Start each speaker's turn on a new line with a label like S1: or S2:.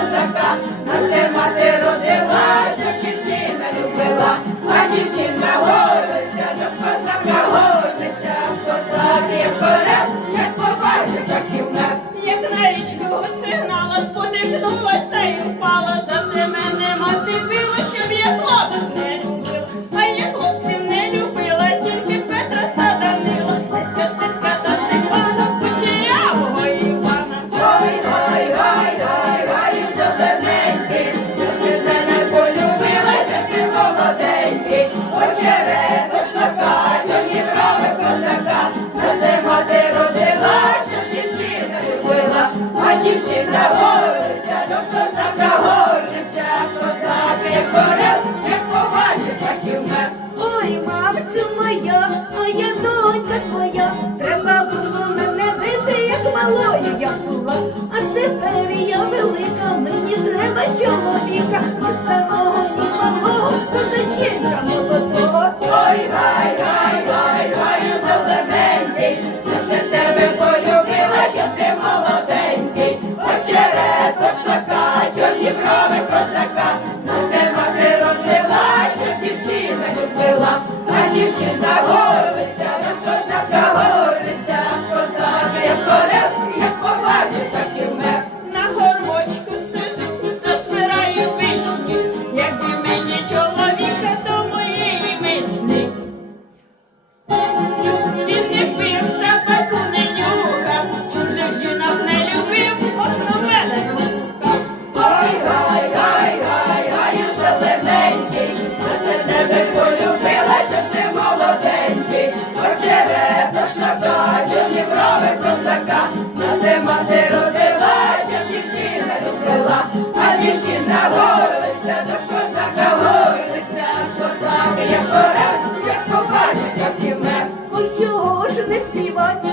S1: козака. Чорні брови козака, мати родилася, дівчина любила, а дівчина горлиця, до козака горлиця, козак, як орел, як побачить, як і
S2: мер.
S1: Ой, чого ж не співати?